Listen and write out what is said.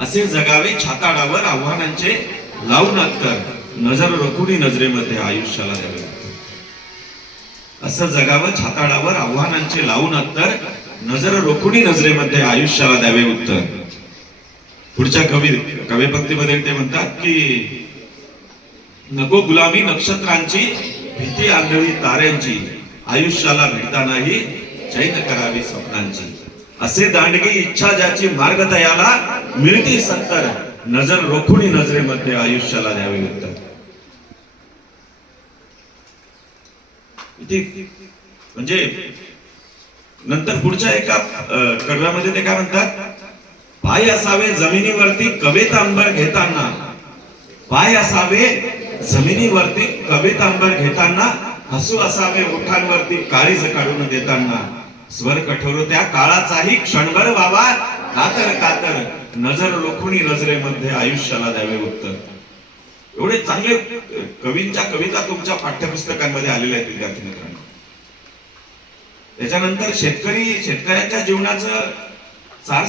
असे जगावे छाताडावर आव्हानांचे लावून अत्तर, नजर रोखुनी नजरेमध्ये आयुष्याला द्यावे उत्तर। असं जगावं छाताडावर आव्हानांचे लावून अत्तर, नजर रोखुनी नजरेमध्ये आयुष्याला द्यावे उत्तर। पुढच्या कविपंक्तीमध्ये ते म्हणतात की नको गुलामी नक्षत्रांची, भीती आंधळी ताऱ्यांची, आयुष्याला भेटतानाही चैन करावी स्वप्नांची। असे दांडगी इच्छा ज्याची मार्ग तयाला मिळती सत्तर, नजर रोखुनी नजरेमध्ये आयुष्याला द्यावे उत्तर। म्हणजे नंतर पुढच्या एका कडव्यामध्ये ते काय म्हणतात, पाय असावे जमिनीवरती कवेत अंबर घेताना, पाय असावे जमिनीवरती कवेत अंबर घेताना, हसू असावे ओठांवरती काळीज काढून देताना, स्वर कठोर त्या काळाचाही क्षणभर व्हावा कातर कातर, नजर रोखुनी नजरेमध्ये आयुष्याला द्यावे उत्तर। एवढे चांगले कवींच्या कविता तुमच्या पाठ्यपुस्तकांमध्ये आलेल्या आहेत विद्यार्थी मित्रांनो। त्याच्यानंतर शेतकऱ्यांच्या जीवनाचं चार